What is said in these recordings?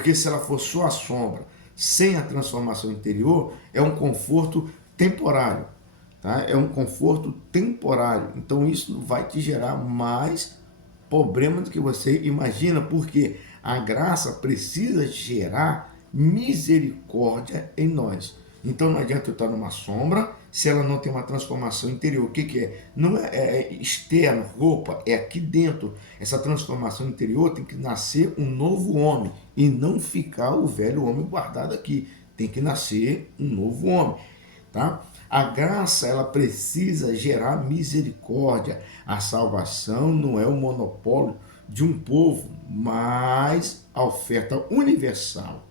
Porque se ela for só a sombra, sem a transformação interior, é um conforto temporário. Tá? É um conforto temporário. Então isso vai te gerar mais problema do que você imagina, porque a graça precisa gerar misericórdia em nós. Então não adianta eu estar numa sombra se ela não tem uma transformação interior. O que é? Não é externo, roupa, é aqui dentro. Essa transformação interior tem que nascer um novo homem e não ficar o velho homem guardado aqui. Tem que nascer um novo homem. Tá? A graça, ela precisa gerar misericórdia. A salvação não é o monopólio de um povo, mas a oferta universal.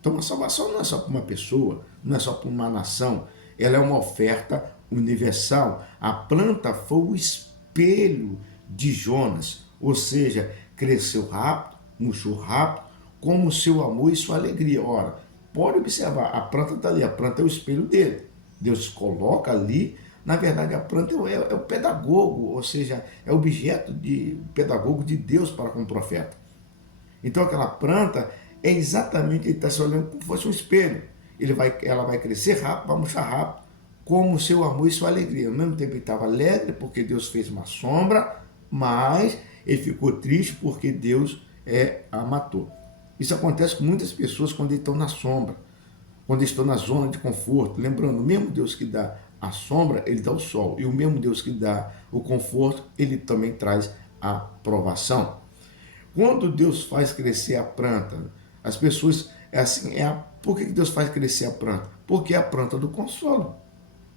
Então a salvação não é só para uma pessoa, não é só para uma nação, ela é uma oferta universal. A planta foi o espelho de Jonas, ou seja, cresceu rápido, murchou rápido, como o seu amor e sua alegria. Ora, pode observar, a planta está ali, a planta é o espelho dele. Deus coloca ali, na verdade a planta é o pedagogo, ou seja, é o objeto de pedagogo de Deus para com o profeta. Então aquela planta é exatamente, ele está se olhando como se fosse um espelho. Ela vai crescer rápido, vai murchar rápido, como o seu amor e sua alegria. Ao mesmo tempo ele estava alegre porque Deus fez uma sombra, mas ele ficou triste porque Deus a matou. Isso acontece com muitas pessoas quando estão na sombra, quando estão na zona de conforto. Lembrando, o mesmo Deus que dá a sombra, ele dá o sol. E o mesmo Deus que dá o conforto, ele também traz a provação. Quando Deus faz crescer a planta, as pessoas, por que Deus faz crescer a planta? Porque é a planta do consolo,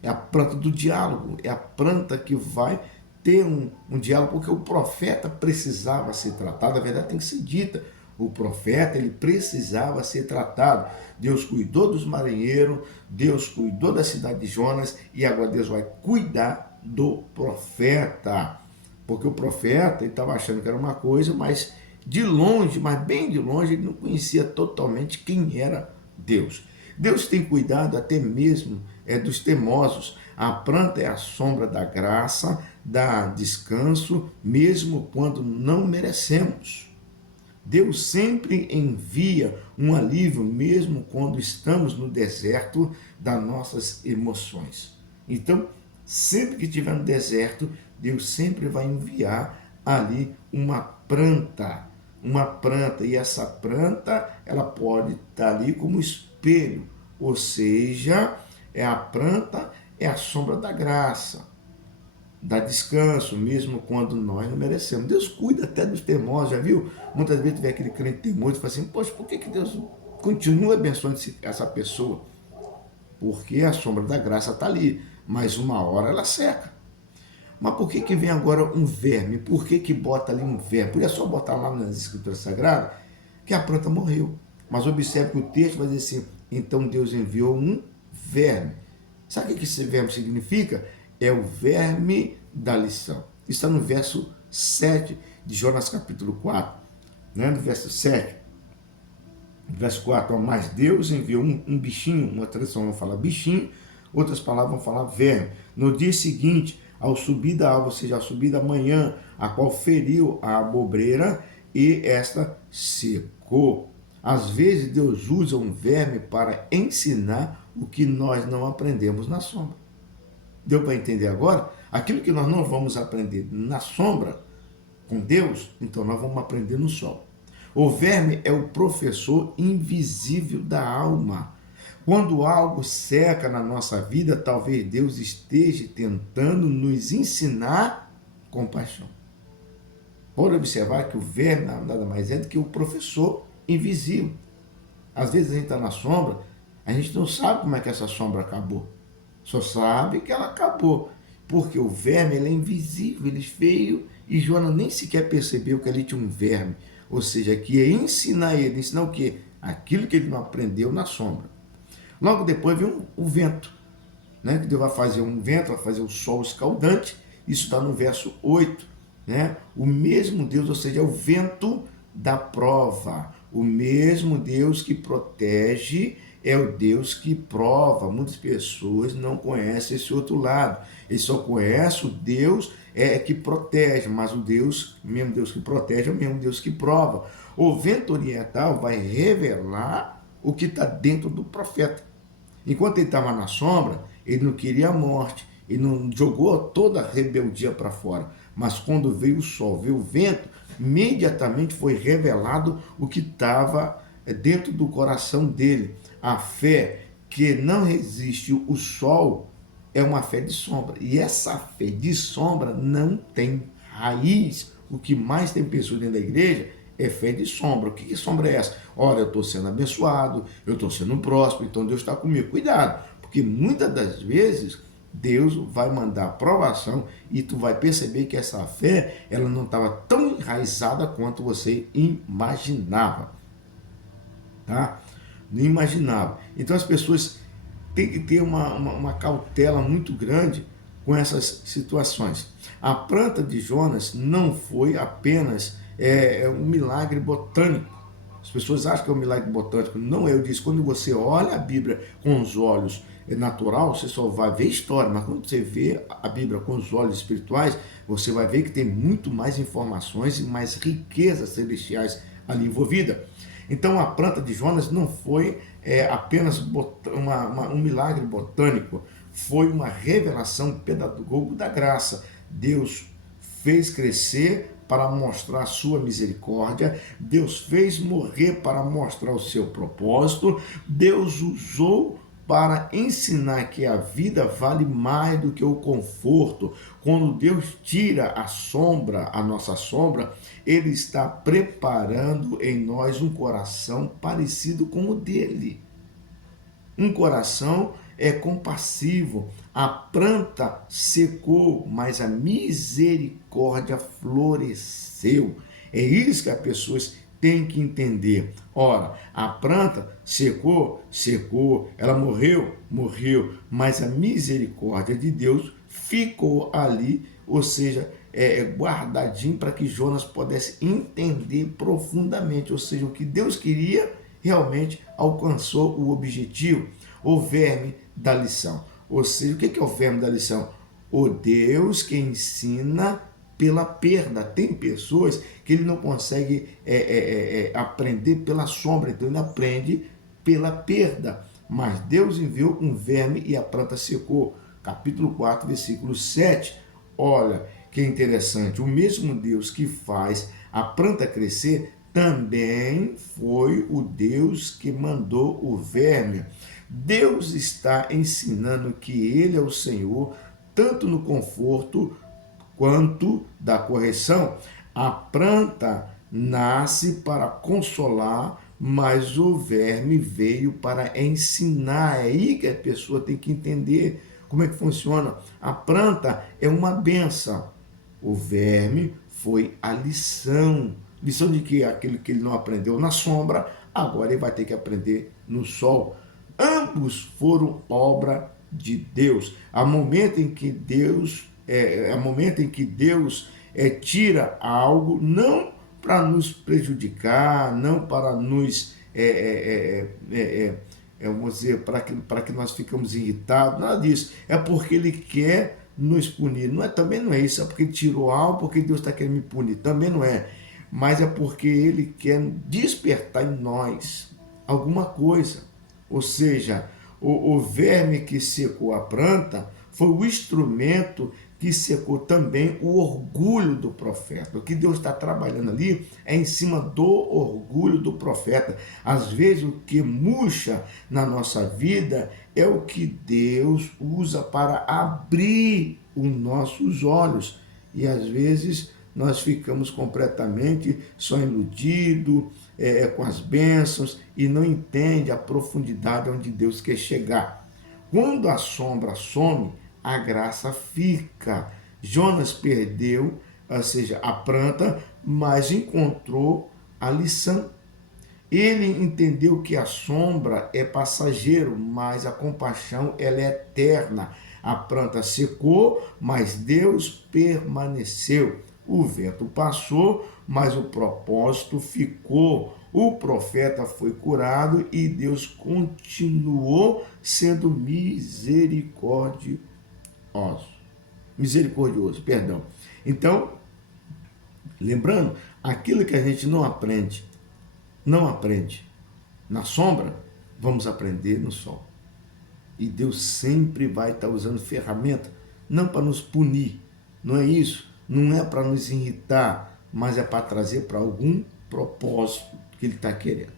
é a planta do diálogo, é a planta que vai ter um diálogo, porque o profeta precisava ser tratado, a verdade tem que ser dita, o profeta, ele precisava ser tratado. Deus cuidou dos marinheiros, Deus cuidou da cidade de Jonas, e agora Deus vai cuidar do profeta, porque o profeta, ele estava achando que era uma coisa, mas de longe, mas bem de longe, ele não conhecia totalmente quem era Deus. Deus tem cuidado até mesmo dos teimosos. A planta é a sombra da graça, dá descanso, mesmo quando não merecemos. Deus sempre envia um alívio, mesmo quando estamos no deserto das nossas emoções. Então, sempre que estiver no deserto, Deus sempre vai enviar ali uma planta, e essa planta, ela pode estar ali como espelho, ou seja, a planta é a sombra da graça, dá descanso, mesmo quando nós não merecemos. Deus cuida até dos teimosos, já viu? Muitas vezes vê aquele crente teimoso e fala assim, poxa, por que Deus continua abençoando essa pessoa? Porque a sombra da graça está ali, mas uma hora ela seca. Mas por que vem agora um verme? Por que bota ali um verme? Podia só botar lá nas escrituras sagradas que a planta morreu. Mas observe que o texto vai dizer assim, então Deus enviou um verme. Sabe o que esse verme significa? É o verme da lição. Está no verso 7 de Jonas capítulo 4. Né? No verso 7. Verso 4. Mas Deus enviou um bichinho, uma tradução vai falar bichinho, outras palavras vão falar verme. No dia seguinte, ao subir da alva, ou seja, ao subir da manhã, a qual feriu a abobreira e esta secou. Às vezes Deus usa um verme para ensinar o que nós não aprendemos na sombra. Deu para entender agora? Aquilo que nós não vamos aprender na sombra com Deus, então nós vamos aprender no sol. O verme é o professor invisível da alma. Quando algo seca na nossa vida, talvez Deus esteja tentando nos ensinar compaixão. Pode observar que o verme nada mais é do que o professor invisível. Às vezes a gente está na sombra, a gente não sabe como é que essa sombra acabou. Só sabe que ela acabou. Porque o verme ele é invisível, ele veio e Jonas nem sequer percebeu que ali tinha um verme. Ou seja, que ia ensinar ele. Ensinar o quê? Aquilo que ele não aprendeu na sombra. Logo depois vem o vento, né? Que Deus vai fazer um vento, vai fazer o sol escaldante. Isso está no verso 8. Né? O mesmo Deus, ou seja, é o vento da prova. O mesmo Deus que protege é o Deus que prova. Muitas pessoas não conhecem esse outro lado. Eles só conhecem o Deus que protege, mas o mesmo Deus que protege é o mesmo Deus que prova. O vento oriental vai revelar o que está dentro do profeta. Enquanto ele estava na sombra, ele não queria a morte, ele não jogou toda a rebeldia para fora. Mas quando veio o sol, veio o vento, imediatamente foi revelado o que estava dentro do coração dele. A fé que não resiste o sol é uma fé de sombra. E essa fé de sombra não tem raiz. O que mais tem pessoas dentro da igreja é fé de sombra. O que sombra é essa? Ora, eu estou sendo abençoado, eu estou sendo próspero, então Deus está comigo. Cuidado, porque muitas das vezes Deus vai mandar provação e tu vai perceber que essa fé ela não estava tão enraizada quanto você imaginava. Tá? Não imaginava. Então as pessoas têm que ter uma cautela muito grande com essas situações. A planta de Jonas não foi apenas um milagre botânico. As pessoas acham que é um milagre botânico. Não é. Eu disse, quando você olha a Bíblia com os olhos natural, você só vai ver história, mas quando você vê a Bíblia com os olhos espirituais, você vai ver que tem muito mais informações e mais riquezas celestiais ali envolvida. Então a planta de Jonas não foi apenas um milagre botânico, foi uma revelação pedagógica da graça. Deus fez crescer para mostrar a sua misericórdia, Deus fez morrer para mostrar o seu propósito, Deus usou para ensinar que a vida vale mais do que o conforto. Quando Deus tira a sombra, a nossa sombra, Ele está preparando em nós um coração parecido com o dele. Um coração compassivo. A planta secou, mas a misericórdia floresceu. É isso que as pessoas têm que entender. Ora, a planta secou, ela morreu, mas a misericórdia de Deus ficou ali, ou seja, guardadinho para que Jonas pudesse entender profundamente, ou seja, o que Deus queria realmente alcançou o objetivo, o verme da lição. Ou seja, o que é o verme da lição? O Deus que ensina pela perda. Tem pessoas que ele não consegue aprender pela sombra, então ele aprende pela perda. Mas Deus enviou um verme e a planta secou. Capítulo 4, versículo 7. Olha que interessante, o mesmo Deus que faz a planta crescer também foi o Deus que mandou o verme. Deus está ensinando que Ele é o Senhor, tanto no conforto quanto da correção. A planta nasce para consolar, mas o verme veio para ensinar. É aí que a pessoa tem que entender como é que funciona. A planta é uma benção. O verme foi a lição. Lição de que aquilo que ele não aprendeu na sombra, agora ele vai ter que aprender no sol. Ambos foram obra de Deus. Há momento em que Deus tira algo, não para nos prejudicar, não para nos vamos dizer, para que nós ficamos irritados, nada disso. É porque Ele quer nos punir. Também não é isso, é porque Ele tirou algo, porque Deus está querendo me punir. Também não é. Mas é porque Ele quer despertar em nós alguma coisa. Ou seja, o verme que secou a planta foi o instrumento que secou também o orgulho do profeta. O que Deus está trabalhando ali é em cima do orgulho do profeta. Às vezes o que murcha na nossa vida é o que Deus usa para abrir os nossos olhos. E às vezes nós ficamos completamente só iludidos com as bênçãos e não entende a profundidade onde Deus quer chegar. Quando a sombra some, a graça fica. Jonas perdeu, ou seja, a planta, mas encontrou a lição. Ele entendeu que a sombra é passageiro, mas a compaixão ela é eterna. A planta secou, mas Deus permaneceu. O vento passou, mas o propósito ficou. O profeta foi curado e Deus continuou sendo misericordioso, perdão. Então, lembrando, aquilo que a gente não aprende não aprende na sombra, vamos aprender no sol. E Deus sempre vai estar usando ferramenta, não para nos punir, não é isso, não é para nos irritar, mas é para trazer para algum propósito que Ele está querendo.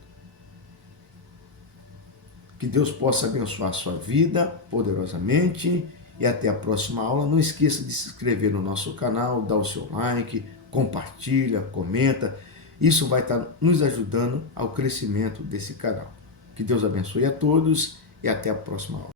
Que Deus possa abençoar a sua vida poderosamente e até a próxima aula. Não esqueça de se inscrever no nosso canal, dar o seu like, compartilha, comenta. Isso vai estar nos ajudando ao crescimento desse canal. Que Deus abençoe a todos e até a próxima aula.